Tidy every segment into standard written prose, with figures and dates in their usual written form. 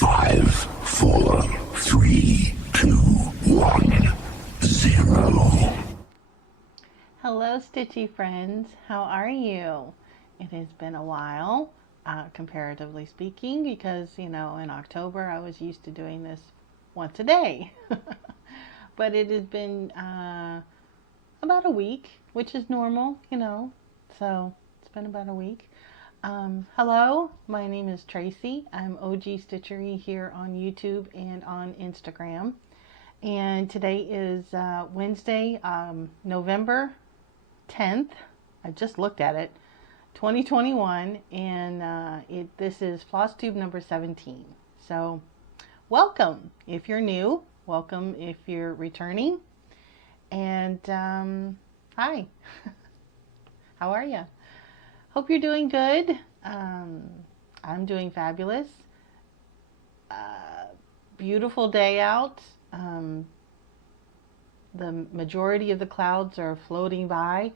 5, 4, 3, 2, 1, 0. Hello, Stitchy friends. How are you? It has been a while, comparatively speaking, because, in October I was used to doing this once a day. But it has been about a week, which is normal, so it's been about a week. Hello, my name is Tracy. I'm OG Stitchery here on YouTube and on Instagram. And today is Wednesday, November 10th. I just looked at it, 2021, and this is Flosstube number 17. So welcome if you're new, welcome if you're returning, and hi. How are you? Hope you're doing good. I'm doing fabulous. Beautiful day out. The majority of the clouds are floating by,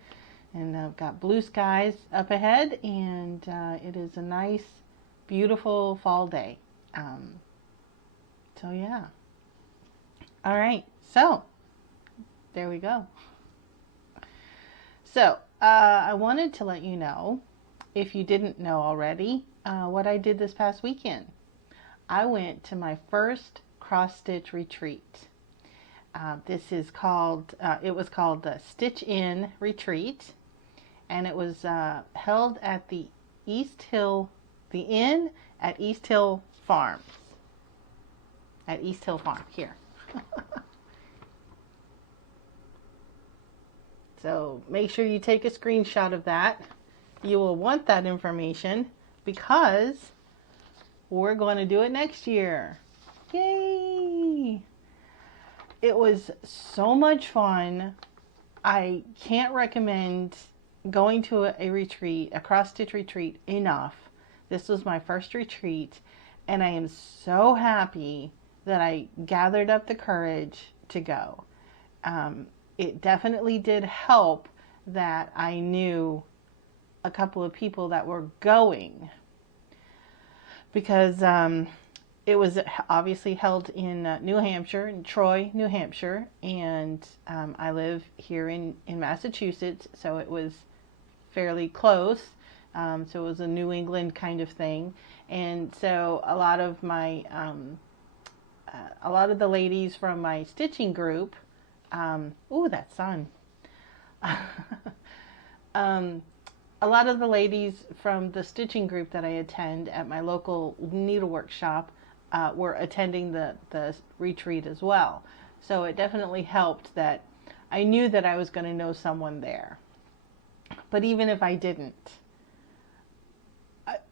and I've got blue skies up ahead, and it is a nice, beautiful fall day. So yeah. All right. So there we go. So I wanted to let you know, if you didn't know already, what I did this past weekend. I went to my first cross stitch retreat. This is called, it was called the Stitch In Retreat, and it was held at the Inn at East Hill Farms. At East Hill Farm, here. So make sure you take a screenshot of that. You will want that information because we're going to do it next year. Yay! It was so much fun. I can't recommend going to a retreat, a cross stitch retreat, enough. This was my first retreat, and I am so happy that I gathered up the courage to go. It definitely did help that I knew a couple of people that were going, because it was obviously held in New Hampshire, in Troy, New Hampshire, and I live here in Massachusetts, so it was fairly close. So it was a New England kind of thing, and so a lot of the ladies from my stitching group. Ooh, that sun. A lot of the ladies from the stitching group that I attend at my local needlework shop were attending the retreat as well. So it definitely helped that I knew that I was going to know someone there. But even if I didn't,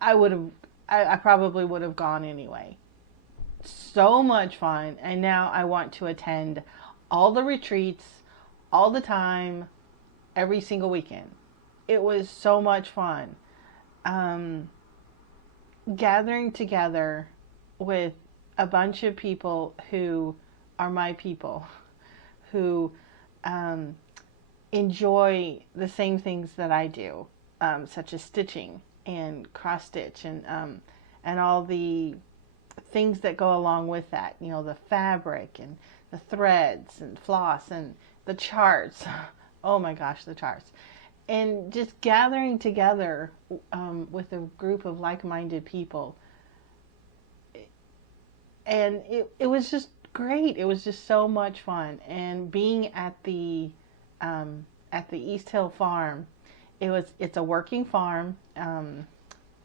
I probably would have gone anyway. So much fun, and now I want to attend all the retreats, all the time, every single weekend. It was so much fun. Gathering together with a bunch of people who are my people, who enjoy the same things that I do, such as stitching and cross stitch and all the things that go along with that. The fabric and the threads and floss and the charts. Oh my gosh, the charts. And just gathering together with a group of like-minded people. And it was just great. It was just so much fun. And being at the East Hill Farm, it's a working farm,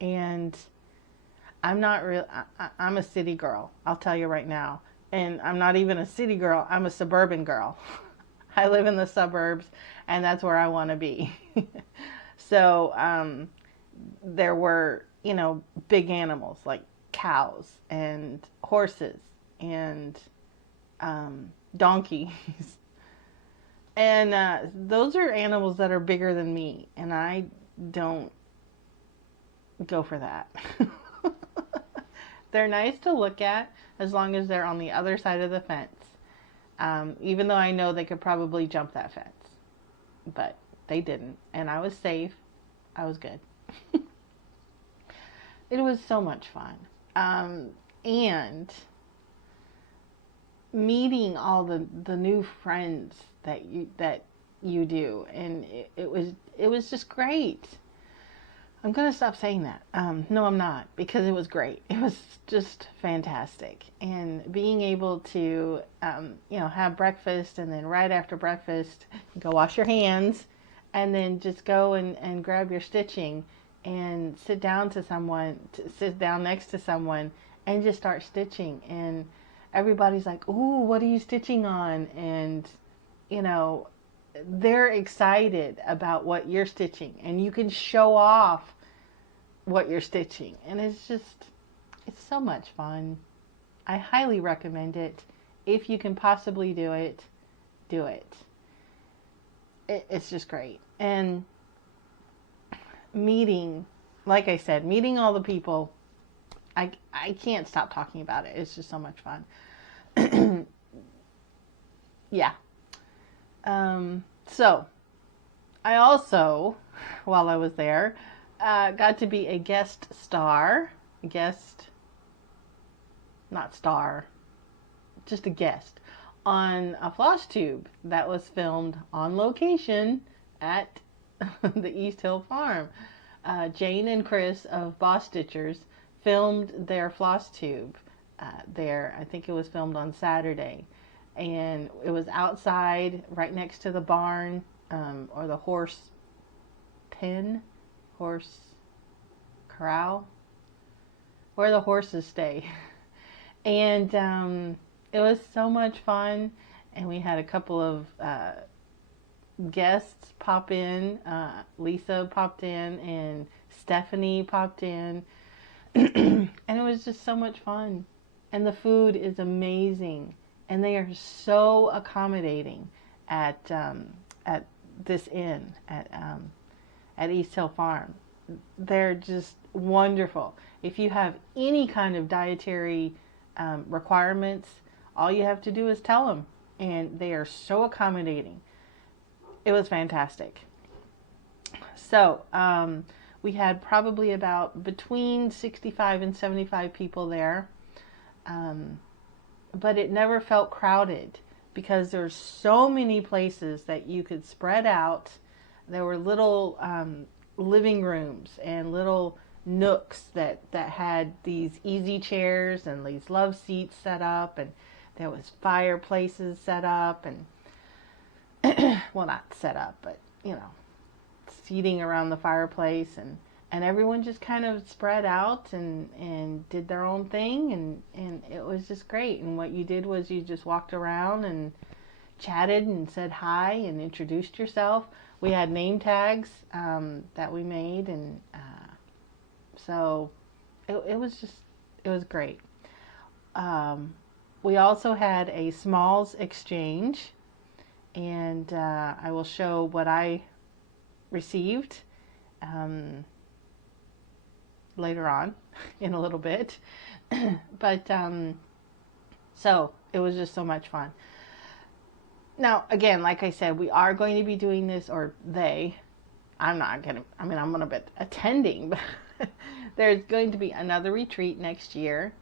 and I'm not real. I'm a city girl. I'll tell you right now. And I'm not even a city girl. I'm a suburban girl. I live in the suburbs, and that's where I want to be. So there were, big animals like cows and horses and donkeys. And those are animals that are bigger than me, and I don't go for that. They're nice to look at as long as they're on the other side of the fence. Even though I know they could probably jump that fence. But they didn't. And I was safe. I was good. It was so much fun. and meeting all the new friends that you do, and it was just great. I'm gonna stop saying that. No, I'm not, because it was great. It was just fantastic, and being able to have breakfast, and then right after breakfast go wash your hands, and then just go and grab your stitching and sit down next to someone and just start stitching, and everybody's like, "Ooh, what are you stitching on?" And they're excited about what you're stitching, and you can show off what you're stitching, and it's so much fun. I highly recommend it. If you can possibly do it, do it. It's just great. And like I said, meeting all the people, I can't stop talking about it. It's just so much fun. Yeah. So I also, while I was there, got to be a guest star, not star, just a guest on a Flosstube that was filmed on location at the East Hill Farm. Jane and Chris of BosStitchers filmed their Flosstube there. I think it was filmed on Saturday. And it was outside, right next to the barn, or the horse corral, where the horses stay. And it was so much fun. And we had a couple of guests pop in. Lisa popped in, and Stephanie popped in. And it was just so much fun. And the food is amazing. And they are so accommodating at this inn at East Hill Farm. They're just wonderful. If you have any kind of dietary requirements, all you have to do is tell them, and they are so accommodating. It was fantastic. So we had probably about between 65 and 75 people there. But it never felt crowded, because there's so many places that you could spread out. There were little living rooms and little nooks that had these easy chairs and these love seats set up, and there was fireplaces set up, and well, not set up, but seating around the fireplace, and everyone just kind of spread out and did their own thing, and it was just great. And what you did was you just walked around and chatted and said hi and introduced yourself. We had name tags that we made, and so it was great. We also had a smalls exchange, and I will show what I received later on in a little bit. But so it was just so much fun. Now, again, like I said, we are going to be doing this, or I'm going to be attending, but there's going to be another retreat next year.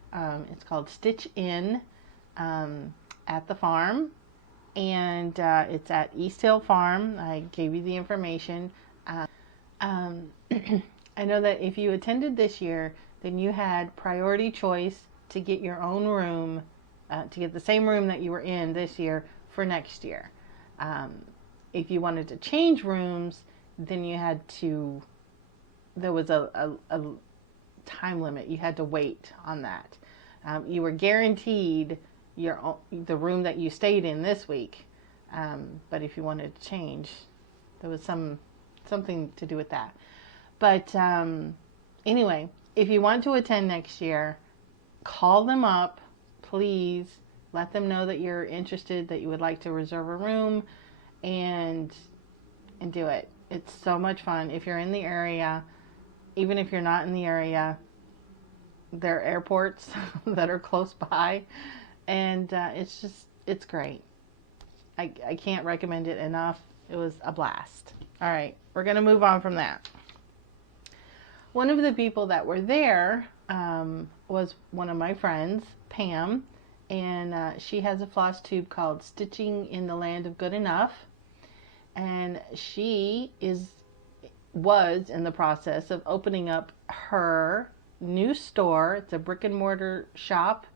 It's called Stitch In at the farm, and it's at East Hill Farm. I gave you the information. I know that if you attended this year, then you had priority choice to get your own room, to get the same room that you were in this year for next year. If you wanted to change rooms, then there was a time limit. You had to wait on that. You were guaranteed the room that you stayed in this week, but if you wanted to change, there was something to do with that. But anyway, if you want to attend next year, call them up, please. Let them know that you're interested, that you would like to reserve a room, and do it. It's so much fun. If you're in the area, even if you're not in the area, there are airports that are close by, and it's great. I can't recommend it enough. It was a blast. All right, we're going to move on from that. One of the people that were there was one of my friends, Pam, and she has a floss tube called Stitching in the Land of Good Enough, and she was in the process of opening up her new store. It's a brick and mortar shop.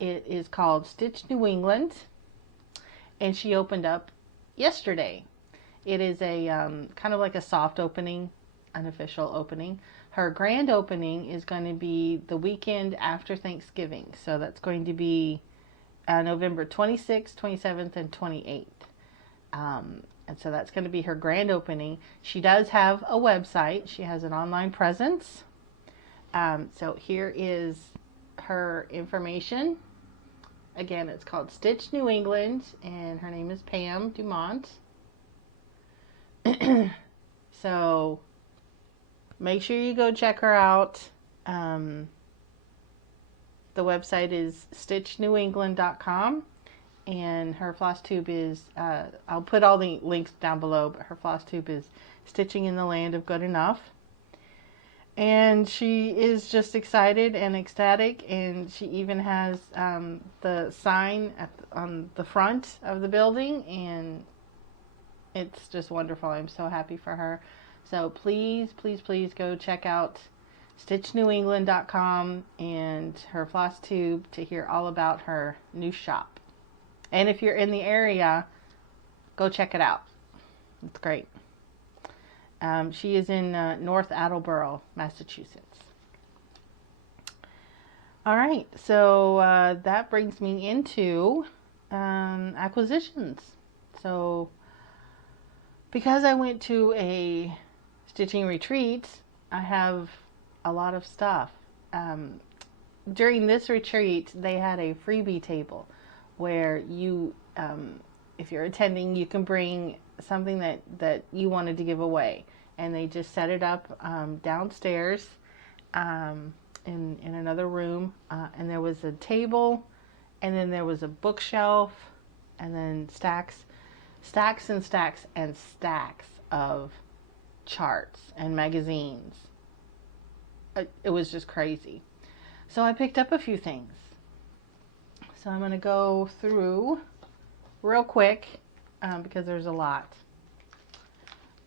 It is called Stitch New England, and she opened up yesterday. It is a kind of like a soft opening, unofficial opening. Her grand opening is going to be the weekend after Thanksgiving. So that's going to be November 26th, 27th, and 28th. And so that's going to be her grand opening. She does have a website. She has an online presence. So here is her information. Again, it's called Stitch New England, and her name is Pam Dumont. So make sure you go check her out. The website is stitchnewengland.com, and her floss tube is, I'll put all the links down below, but her floss tube is Stitching in the Land of Good Enough. And she is just excited and ecstatic, and she even has the sign on the front of the building, and it's just wonderful. I'm so happy for her. So please, please, please go check out stitchnewengland.com and her floss tube to hear all about her new shop. And if you're in the area, go check it out. It's great. She is in North Attleboro, Massachusetts. All right, so that brings me into acquisitions. So because I went to a stitching retreat, I have a lot of stuff. During this retreat, they had a freebie table where you, if you're attending, you can bring something that you wanted to give away. And they just set it up downstairs in another room. And there was a table, and then there was a bookshelf, and then stacks and stacks and stacks of charts and magazines. It was just crazy. So I picked up a few things. So I'm going to go through real quick because there's a lot.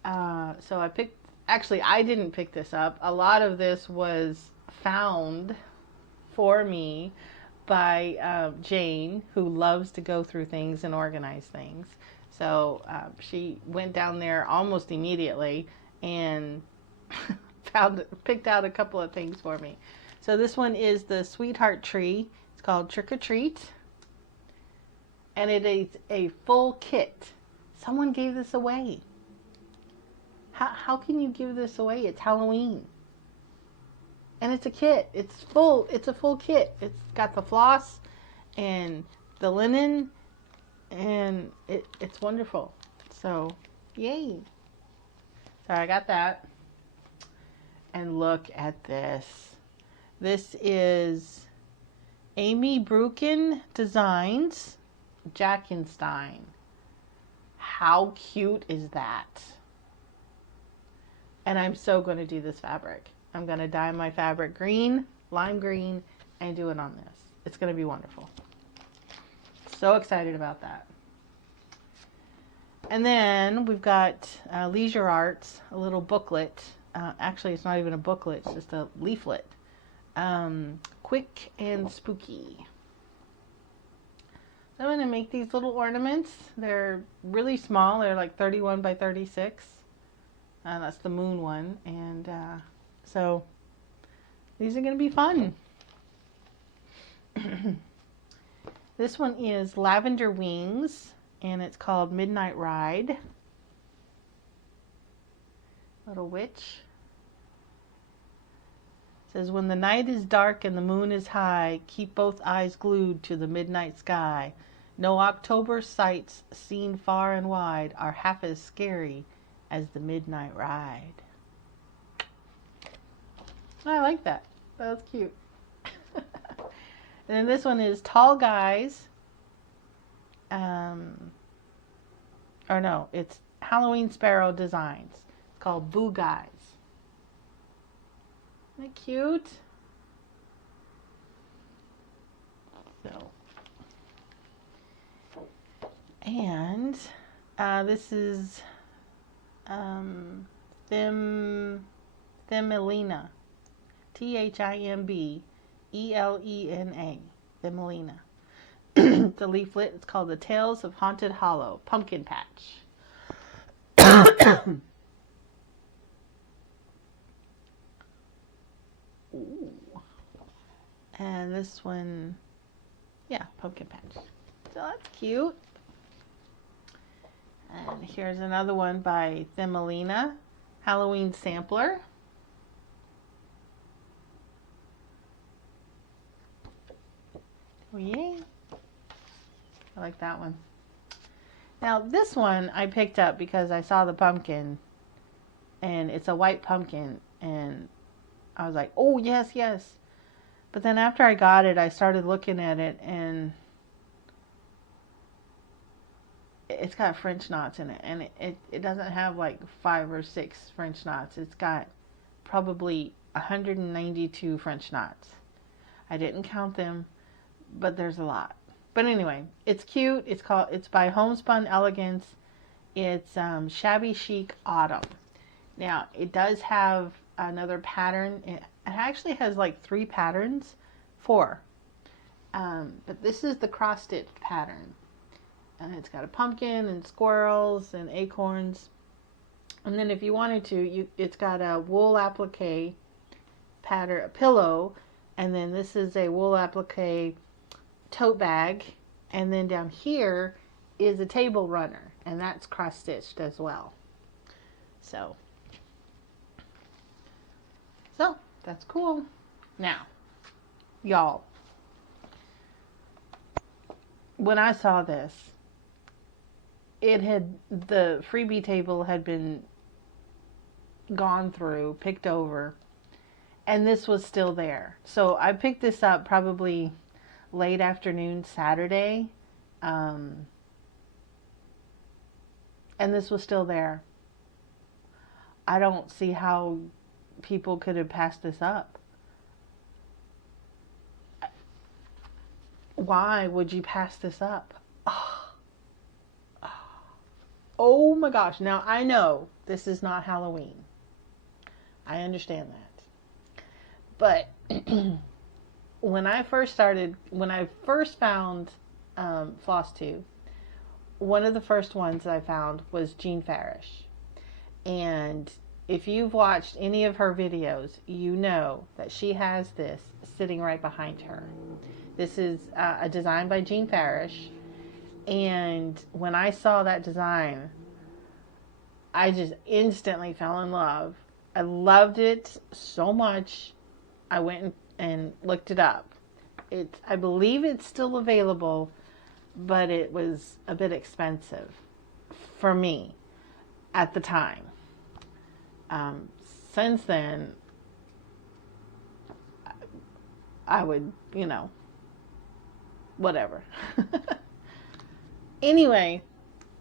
So I didn't pick this up. A lot of this was found for me by Jane, who loves to go through things and organize things. So she went down there almost immediately and picked out a couple of things for me. So this one is the Sweetheart Tree. It's called Trick or Treat. And it is a full kit. Someone gave this away. How can you give this away? It's Halloween. And it's a kit. It's full. It's a full kit. It's got the floss and the linen, and it's wonderful. So, yay. So I got that. And look at this. This is Amy Brukin Designs Jackenstein. How cute is that? And I'm so going to do this fabric. I'm going to dye my fabric green, lime green, and do it on this. It's going to be wonderful. So excited about that. And then we've got Leisure Arts, a little booklet. Actually, it's not even a booklet. It's just a leaflet. Quick and Spooky. So I'm going to make these little ornaments. They're really small. They're like 31 by 36. That's the moon one. And so these are going to be fun. This one is Lavender Wings, and it's called Midnight Ride. Little witch. It says, when the night is dark and the moon is high, keep both eyes glued to the midnight sky. No October sights seen far and wide are half as scary as the midnight ride. I like that. That was cute. And then this one is Tall Guys. Or no, it's Halloween Sparrow Designs. It's called Boo Guys. Isn't that cute? This is Melina. Thimbelena. Melina. The leaflet. It's called The Tales of Haunted Hollow Pumpkin Patch. Ooh. And this one, yeah, pumpkin patch. So that's cute. And here's another one by Melina, Halloween Sampler. Oh, yay. I like that one. Now, this one I picked up because I saw the pumpkin, and it's a white pumpkin, and I was like, oh, yes, yes. But then after I got it, I started looking at it, and it's got French knots in it, and it doesn't have like 5 or 6 French knots. It's got probably 192 French knots. I didn't count them, but there's a lot. But anyway, it's cute. It's by Homespun Elegance. It's Shabby Chic Autumn. Now, it does have another pattern. It actually has like 3 patterns, 4. But this is the cross stitch pattern. And it's got a pumpkin and squirrels and acorns. And then if you wanted to, it's got a wool applique pattern, a pillow. And then this is a wool applique tote bag. And then down here is a table runner. And that's cross stitched as well. So that's cool. Now, y'all, when I saw this, the freebie table had been gone through, picked over, and this was still there. So I picked this up probably late afternoon Saturday, and this was still there. I don't see how people could have passed this up. Why would you pass this up? Oh my gosh. Now I know this is not Halloween. I understand that. But when I first found Flosstube, one of the first ones that I found was Jean Farish. And if you've watched any of her videos, you know that she has this sitting right behind her. This is a design by Jean Farish. And when I saw that design, I just instantly fell in love. I loved it so much. I went and looked it up. I believe it's still available, but it was a bit expensive for me at the time. Since then, I would, whatever. Anyway,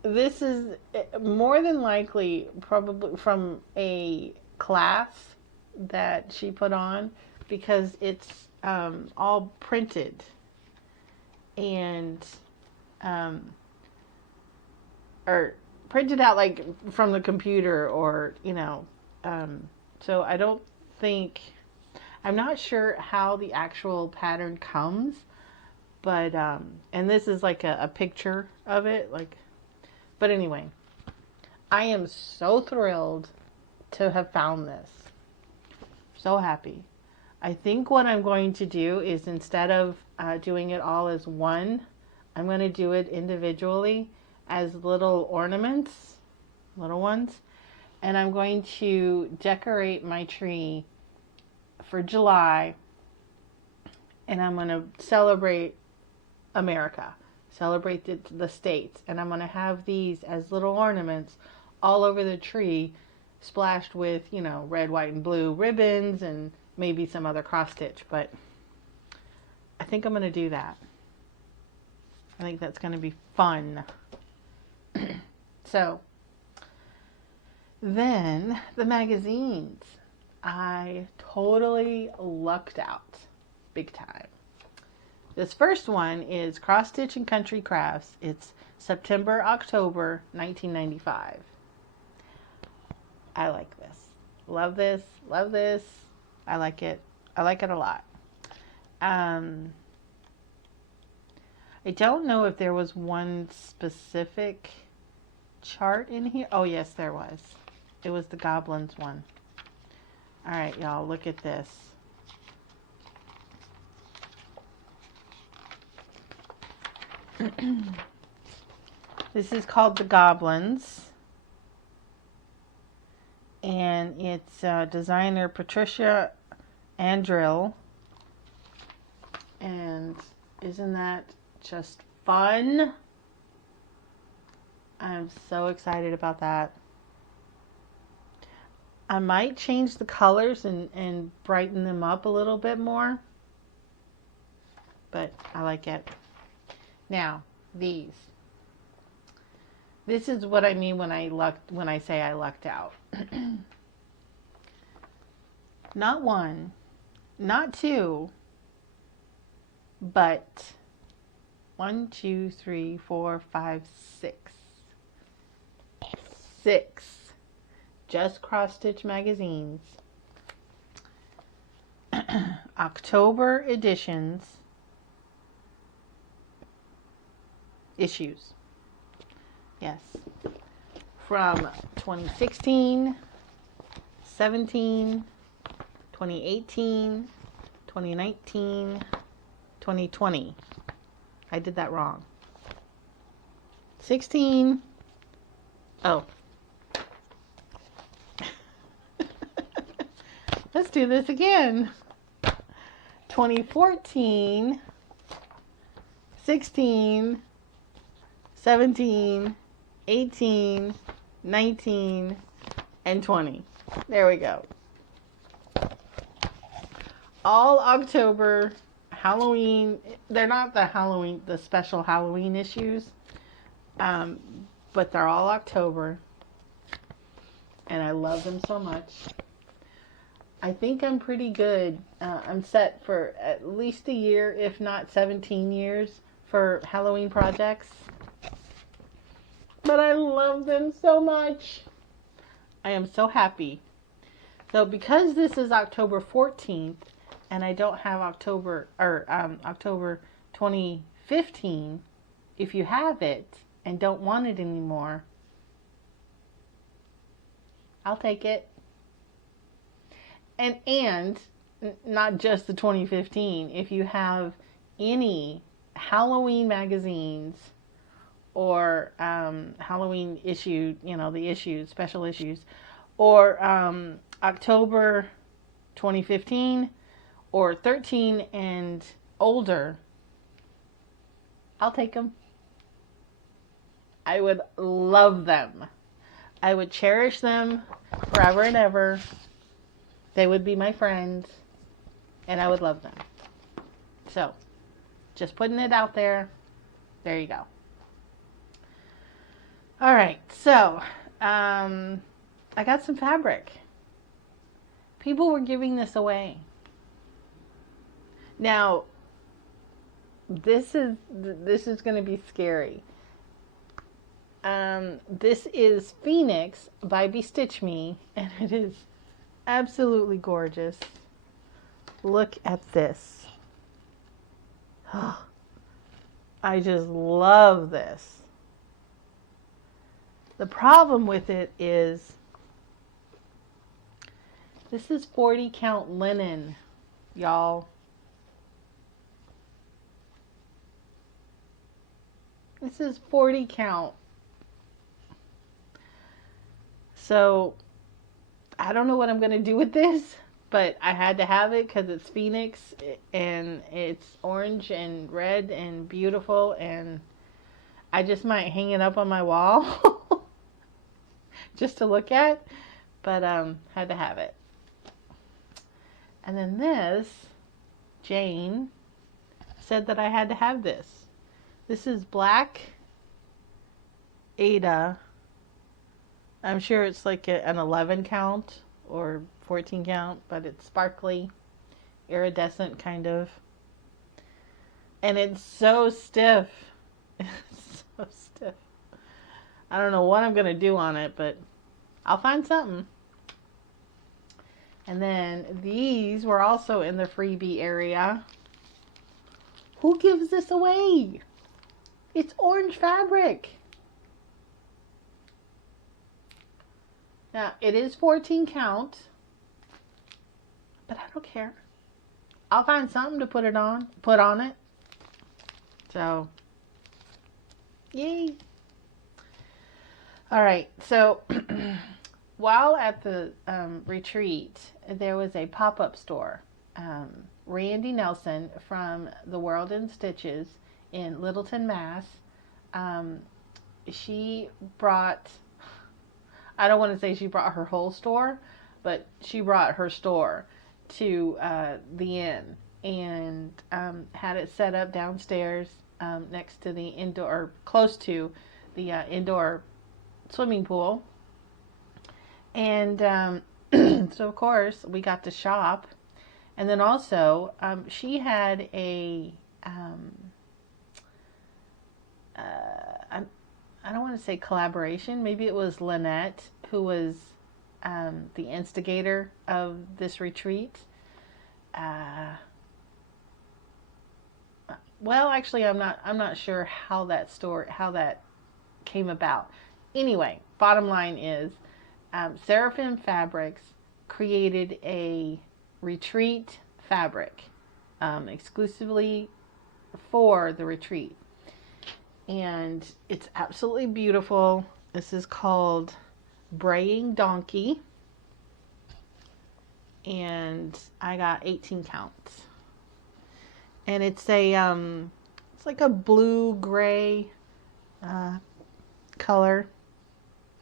this is more than likely probably from a class that she put on, because it's all printed and or printed out like from the computer, or so I don't think, I'm not sure how the actual pattern comes, but and this is like a picture of it, but anyway, I am so thrilled to have found this. So happy. I think what I'm going to do is, instead of doing it all as one, I'm going to do it individually as little ornaments, little ones. And I'm going to decorate my tree for July. And I'm going to celebrate America, celebrate the States. And I'm going to have these as little ornaments all over the tree, splashed with, red, white, and blue ribbons, and maybe some other cross stitch. But I think I'm going to do that. I think that's going to be fun. So then the magazines, I totally lucked out big time. This first one is Cross Stitch and Country Crafts. It's September, October, 1995. I like this. Love this. Love this. I like it. I like it a lot. I don't know if there was one specific chart in here. Oh, yes, there was. It was the Goblins one. All right, y'all, look at this. This is called the Goblins. And it's designer Patricia Andrill. And isn't that just fun? I'm so excited about that. I might change the colors and brighten them up a little bit more. But I like it. Now, these. This is what I mean when I say I lucked out. Not one, not two, but 1, 2, 3, 4, 5, 6. 6 Just Cross Stitch magazines. October editions. Issues. Yes. From 2016, 17, 2018, 2019, 2020. I did that wrong. 16. Oh. Let's do this again. 2014, 16, 17, 18, 19, and 20. There we go. All October Halloween. They're not the special Halloween issues, but they're all October, and I love them so much. I think I'm pretty good. I'm set for at least a year, if not 17 years, for Halloween projects. But I love them so much. I am so happy. So because this is October 14th, and I don't have October 2015, if you have it and don't want it anymore, I'll take it. And not just the 2015. If you have any Halloween magazines or Halloween issue, the issues, special issues, or October 2015 or 13 and older, I'll take them. I would love them. I would cherish them forever and ever. They would be my friends, and I would love them. So, just putting it out there. There you go. All right, so I got some fabric. People were giving this away. Now, this is going to be scary. This is Phoenix by BosStitch Me, and it is absolutely gorgeous. Look at this. I just love this. The problem with it is this is 40 count linen, y'all. This is 40 count. So I don't know what I'm going to do with this, but I had to have it because it's Phoenix and it's orange and red and beautiful, and I just might hang it up on my wall just to look at, but had to have it. And then this, Jane said that I had to have this. This is black Ada. I'm sure it's like an 11 count or 14 count, but it's sparkly, iridescent kind of. And it's so stiff. It's so stiff. I don't know what I'm going to do on it, but I'll find something. And then these were also in the freebie area. Who gives this away? It's orange fabric. Now, it is 14 count, but I don't care. I'll find something to put on it. So, yay. All right, so while at the retreat, there was a pop-up store. Randy Nelson from The World in Stitches in Littleton, Mass. She brought, I don't want to say she brought her whole store, but she brought her store to the inn and had it set up downstairs next to the indoor, or close to the indoor swimming pool. And so of course we got to shop. And then also she had a I don't want to say collaboration, maybe it was Lynette who was the instigator of this retreat. Well, actually I'm not sure how that came about. Anyway, bottom line is Seraphim Fabrics created a retreat fabric exclusively for the retreat. And it's absolutely beautiful. This is called Braying Donkey. And I got 18 counts. And it's a it's like a blue gray color,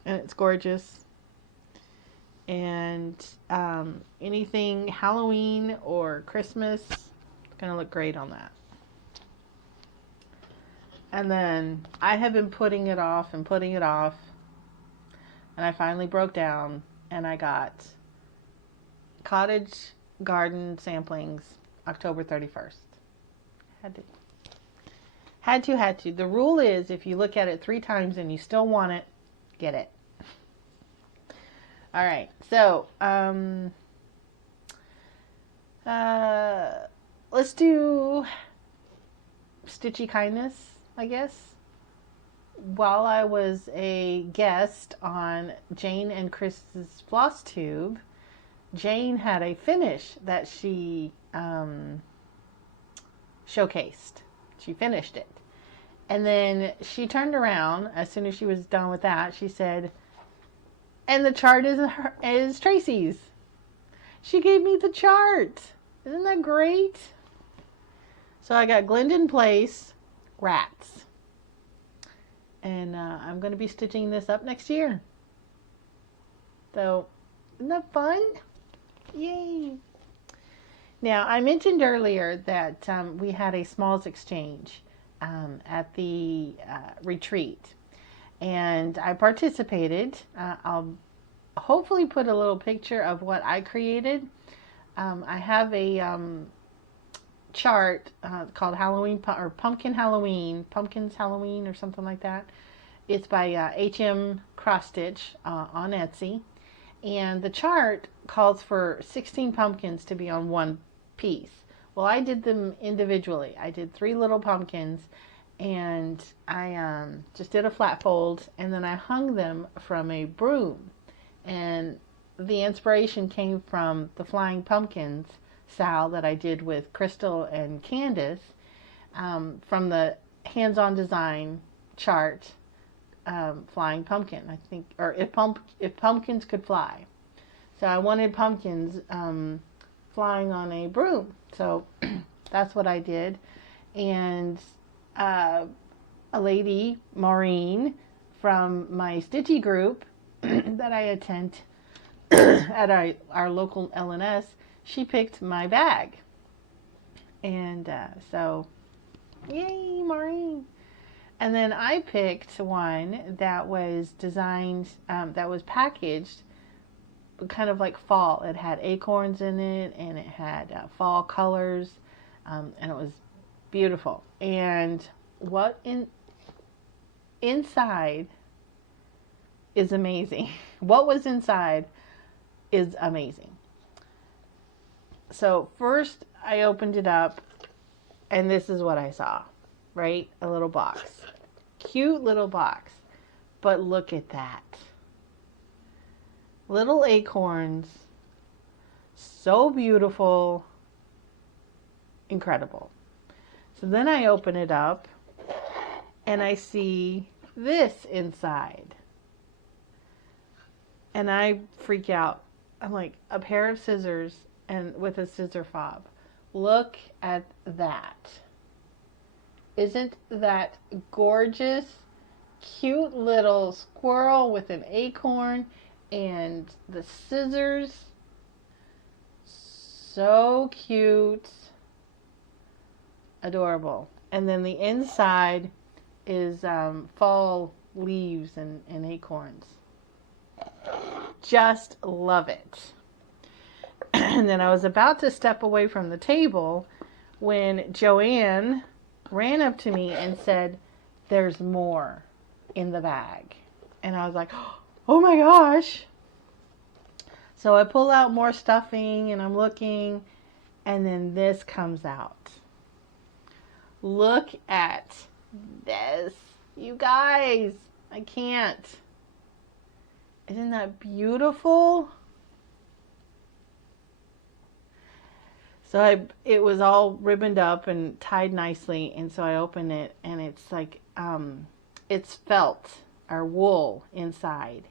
and it's gorgeous. And anything Halloween or Christmas, it's gonna look great on that. And then I have been putting it off, and I finally broke down and I got Cottage Garden Samplings October 31st. Had to. The rule is if you look at it 3 times and you still want it, get it. All right, so let's do Stitchy Kindness, I guess. While I was a guest on Jane and Chris's Flosstube, Jane had a finish that she showcased. She finished it. And then she turned around as soon as she was done with that. She said, and the chart is Tracy's. She gave me the chart. Isn't that great? So I got Glendon Place Rats. And I'm going to be stitching this up next year. So, isn't that fun? Yay. Now, I mentioned earlier that we had a smalls exchange at the retreat. And I participated. I'll hopefully put a little picture of what I created. I have a chart called Halloween or Pumpkins Halloween or something like that. It's by HM Cross Stitch on Etsy. And the chart calls for 16 pumpkins to be on one piece. Well, I did them individually. I did 3 little pumpkins, and I just did a flat fold, and then I hung them from a broom. And the inspiration came from the Flying Pumpkins Sal that I did with Krystal and Candace from the hands-on design chart, Flying Pumpkin, I think, or if pumpkins could fly. So I wanted pumpkins flying on a broom. So that's what I did. And a lady, Maureen, from my Stitchy group that I attend at our local LNS, she picked my bag. And so, yay, Maureen. And then I picked one that was designed, that was packaged kind of like fall. It had acorns in it, and it had fall colors, and it was Beautiful. And what inside is amazing. What was inside is amazing. So first I opened it up and this is what I saw, right? A little box. Cute little box. But look at that. Little acorns. So beautiful. Incredible. So then I open it up and I see this inside. And I freak out. I'm like, a pair of scissors and with a scissor fob. Look at that. Isn't that gorgeous? Cute little squirrel with an acorn and the scissors. So cute. Adorable. And then the inside is fall leaves and acorns. Just love it. And then I was about to step away from the table when Joanne ran up to me and said, "There's more in the bag." And I was like, oh my gosh. So I pull out more stuffing and I'm looking, and then this comes out. Look at this. You guys, I can't. Isn't that beautiful? So it was all ribboned up and tied nicely, and so I opened it, and it's like, it's felt or wool inside.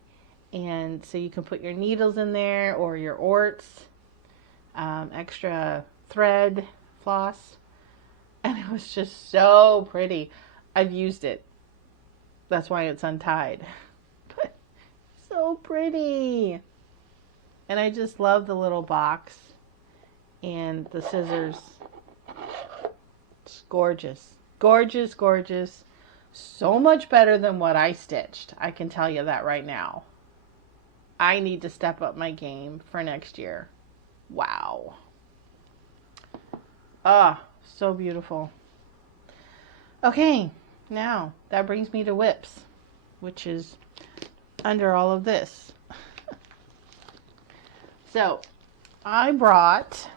And so you can put your needles in there or your orts, extra thread, floss. And it was just so pretty. I've used it. That's why it's untied. But so pretty. And I just love the little box and the scissors. It's gorgeous. Gorgeous, gorgeous. So much better than what I stitched. I can tell you that right now. I need to step up my game for next year. Wow. Ah, so beautiful. Okay, now that brings me to whips, which is under all of this. So I brought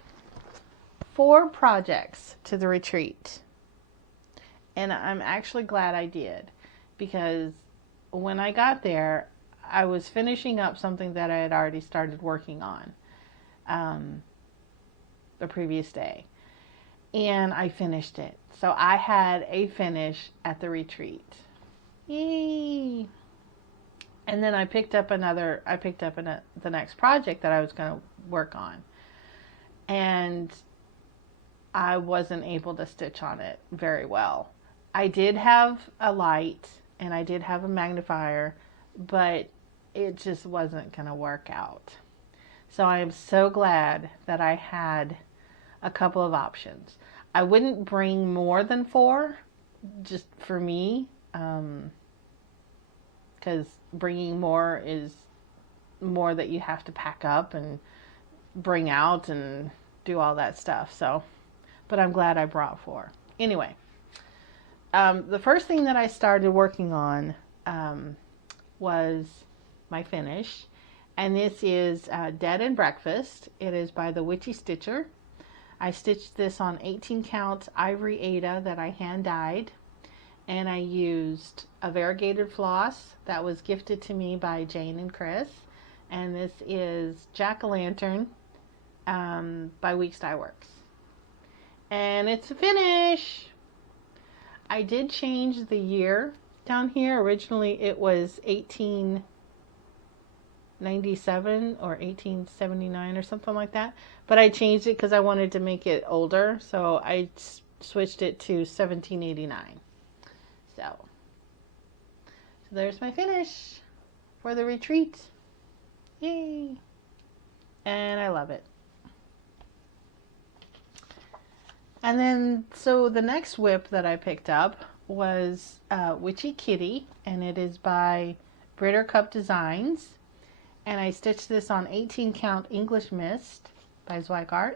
4 projects to the retreat. And I'm actually glad I did, because when I got there, I was finishing up something that I had already started working on the previous day. And I finished it. So I had a finish at the retreat. Yay! And then I picked up the next project that I was going to work on. And I wasn't able to stitch on it very well. I did have a light and I did have a magnifier, but it just wasn't going to work out. So I am so glad that I had a couple of options. I wouldn't bring more than 4, just for me, because bringing more is more that you have to pack up and bring out and do all that stuff. So, but I'm glad I brought 4. Anyway, the first thing that I started working on was my finish, and this is Dead and Breakfast. It is by the Witchy Stitcher. I stitched this on 18 count ivory Aida that I hand dyed, and I used a variegated floss that was gifted to me by Jane and Chris, and this is Jack-o'-lantern by Weeks Dye Works, and it's a finish. I did change the year down here. Originally it was 1897 or 1879 or something like that, but I changed it because I wanted to make it older, so I switched it to 1789. So there's my finish for the retreat. Yay! And I love it. And then, so the next whip that I picked up was Witchy Kitty, and it is by Brittercup Designs. And I stitched this on 18 count English Mist by Zweigart.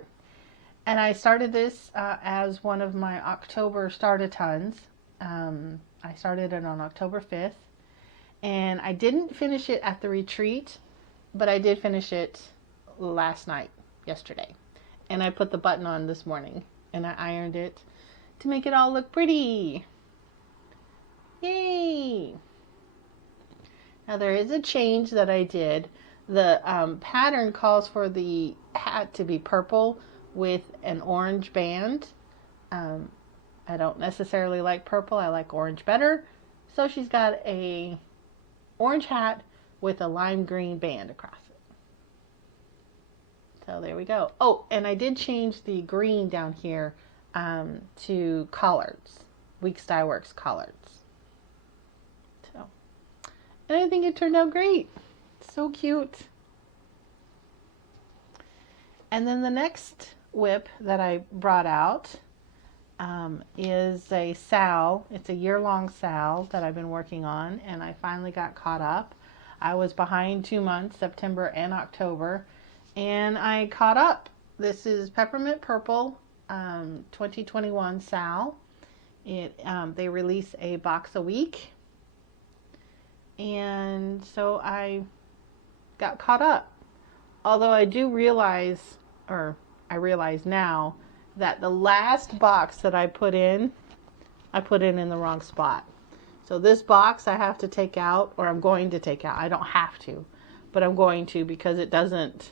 And I started this as one of my October start-a-tons. I started it on October 5th. And I didn't finish it at the retreat, but I did finish it last night, yesterday. And I put the button on this morning. And I ironed it to make it all look pretty. Yay! Now there is a change that I did. The pattern calls for the hat to be purple with an orange band. I don't necessarily like purple. I like orange better. So she's got a orange hat with a lime green band across it. So there we go. Oh, and I did change the green down here to collards, Weeks Dye Works collards. So, and I think it turned out great. So cute. And then the next whip that I brought out is a sal. It's a year-long sal that I've been working on, and I finally got caught up. I was behind 2 months, September and October, and I caught up. This is Peppermint Purple 2021 sal. They release a box a week, and so I got caught up. Although I do realize, or I realize now, that the last box that I put in the wrong spot. So this box I have to take out, or I'm going to take out. I don't have to, but I'm going to, because it doesn't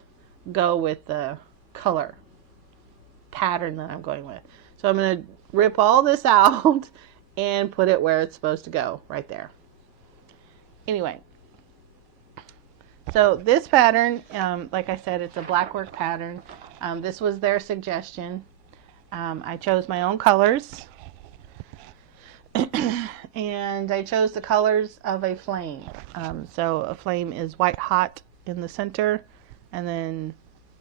go with the color pattern that I'm going with. So I'm going to rip all this out and put it where it's supposed to go, right there. Anyway, so this pattern, like I said, it's a blackwork pattern. This was their suggestion. I chose my own colors, and I chose the colors of a flame. So a flame is white hot in the center, and then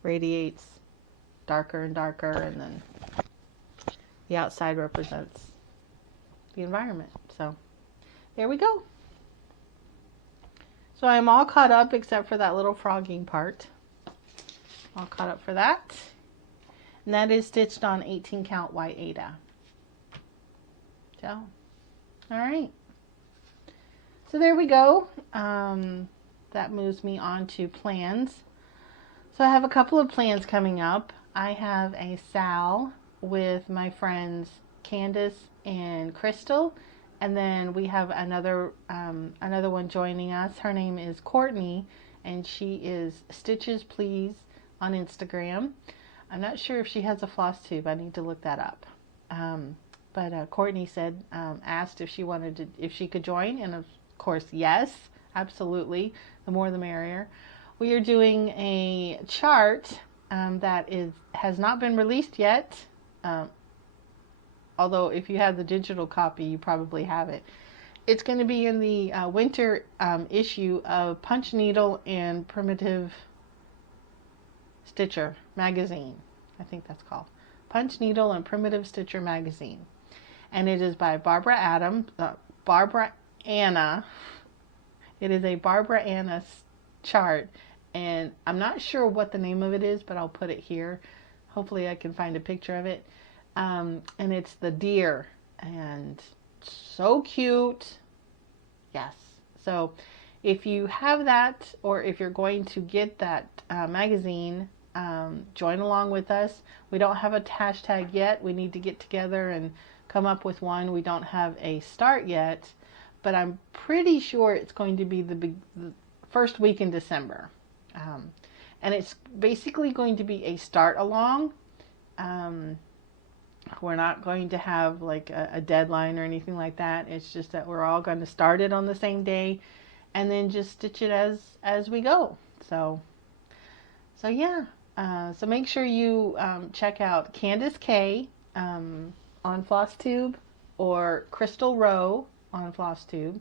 radiates darker and darker, and then the outside represents the environment. So there we go. So I'm all caught up except for that little frogging part. All caught up for that. And that is stitched on 18 count white Aida. So, all right. So there we go. That moves me on to plans. So I have a couple of plans coming up. I have a sal with my friends Candace and Krystal. And then we have another one joining us. Her name is Courtney, and she is Stitches Please on Instagram. I'm not sure if she has a Flosstube. I need to look that up. But Courtney said, asked if she could join, and of course, yes, absolutely. The more the merrier. We are doing a chart that has not been released yet. Although if you have the digital copy, you probably have it. It's going to be in the winter issue of Punch Needle and Primitive Stitcher magazine. I think that's called Punch Needle and Primitive Stitcher magazine. And it is by Barbara Anna. It is a Barbara Anna chart. And I'm not sure what the name of it is, but I'll put it here. Hopefully I can find a picture of it. And it's the deer, and so cute. Yes. So if you have that, or if you're going to get that magazine, join along with us. We don't have a hashtag yet. We need to get together and come up with one. We don't have a start yet, but I'm pretty sure it's going to be the first week in December. And it's basically going to be a start along. We're not going to have like a deadline or anything like that. It's just that we're all going to start it on the same day and then just stitch it as we go. So yeah. So make sure you check out Candace K on Flosstube, or Krystal Rowe on Flosstube.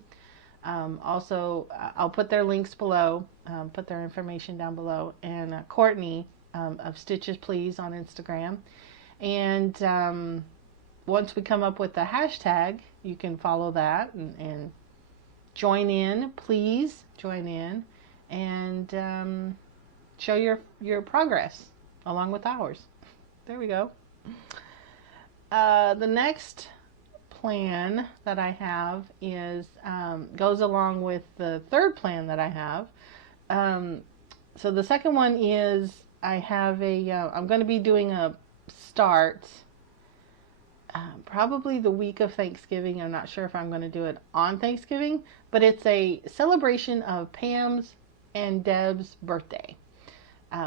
Also, I'll put their links below, put their information down below, and Courtney of Stitches Please on Instagram. And once we come up with the hashtag, you can follow that and join in. Please join in and show your progress along with ours. There we go. The next plan that I have is goes along with the third plan that I have. So the second one is I have I'm going to be doing a start probably the week of Thanksgiving. I'm not sure if I'm going to do it on Thanksgiving, but it's a celebration of Pam's and Deb's birthday.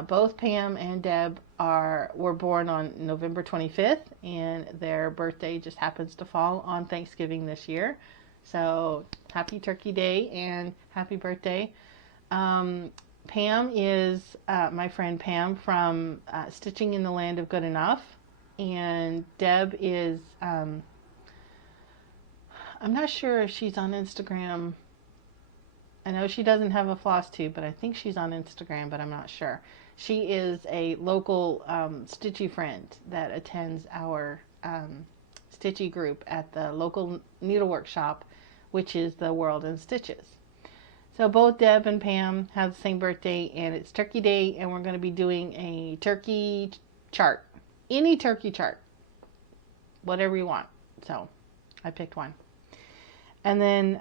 Both Pam and Deb were born on November 25th, and their birthday just happens to fall on Thanksgiving this year. So happy Turkey Day and happy birthday. Pam is my friend Pam from Stitching in the Land of Good Enough, and Deb is, I'm not sure if she's on Instagram. I know she doesn't have a Flosstube, but I think she's on Instagram, but I'm not sure. She is a local Stitchy friend that attends our Stitchy group at the local needlework shop, which is the World in Stitches. So both Deb and Pam have the same birthday, and it's Turkey Day, and we're going to be doing a turkey chart. Any turkey chart. Whatever you want. So I picked one. And then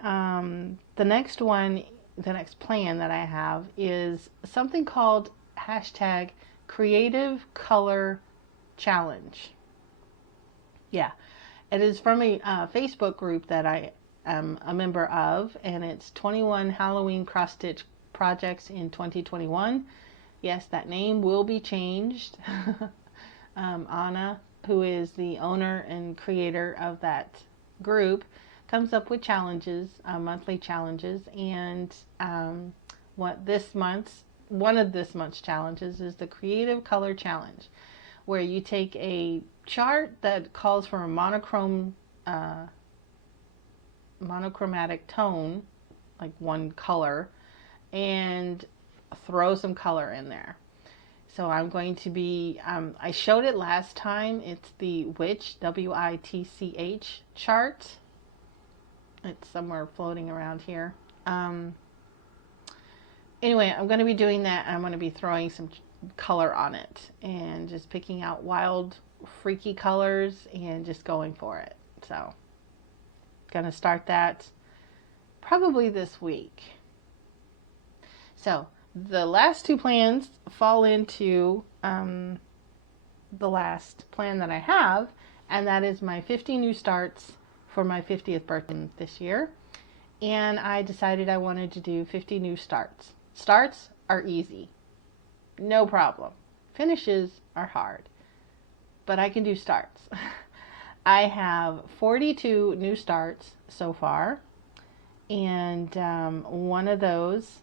the next plan that I have is something called hashtag Creative Color Challenge. Yeah, it is from a Facebook group that I am a member of, and it's 21 Halloween cross stitch projects in 2021. Yes, that name will be changed. Anna, who is the owner and creator of that group, comes up with challenges, monthly challenges, and one of this month's challenges is the Creative Color Challenge, where you take a chart that calls for a monochromatic tone, like one color, and throw some color in there. So I'm going to be, I showed it last time. It's the Witch, W-I-T-C-H chart. It's somewhere floating around here. Anyway, I'm going to be doing that. I'm going to be throwing some color on it and just picking out wild, freaky colors and just going for it. So, going to start that probably this week. So, the last two plans fall into the last plan that I have, and that is my 50 new starts for my 50th birthday this year. And I decided I wanted to do 50 new starts. Starts are easy. No problem. Finishes are hard. But I can do starts. I have 42 new starts so far. And one of those,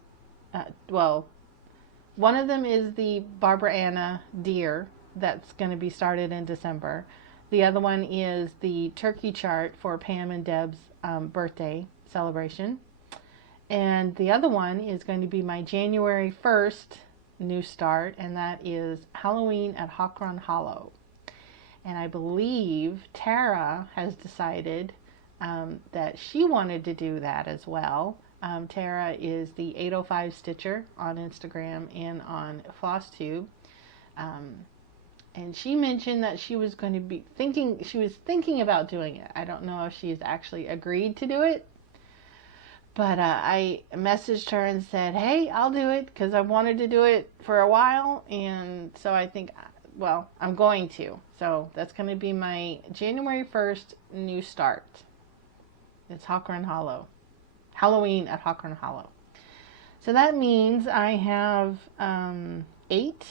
one of them is the Barbara Anna deer that's going to be started in December. The other one is the turkey chart for Pam and Deb's birthday celebration. And the other one is going to be my January 1st new start, and that is Halloween at Hawkrun Hollow. And I believe Tara has decided that she wanted to do that as well. Tara is the 805 Stitcher on Instagram and on Flosstube. And she mentioned that she was going to be thinking about doing it. I don't know if she's actually agreed to do it. But I messaged her and said, hey, I'll do it, because I wanted to do it for a while. And so I think, well, I'm going to. So that's going to be my January 1st new start. It's Hawkrun Hollow. Halloween at Hawkrun Hollow. So that means I have 8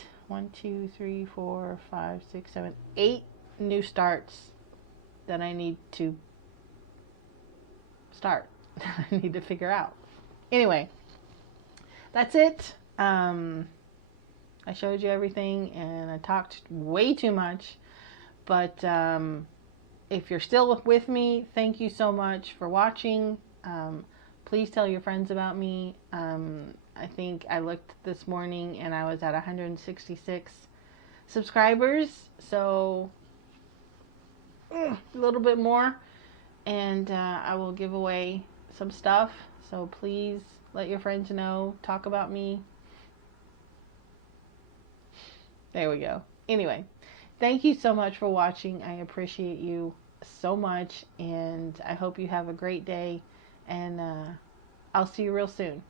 new starts that I need to start. I need to figure out. Anyway, that's it. I showed you everything and I talked way too much, but if you're still with me, thank you so much for watching. Please tell your friends about me. I think I looked this morning and I was at 166 subscribers, so a little bit more, and I will give away some stuff, so please let your friends know, talk about me. There we go. Anyway, thank you so much for watching. I appreciate you so much, and I hope you have a great day, and I'll see you real soon.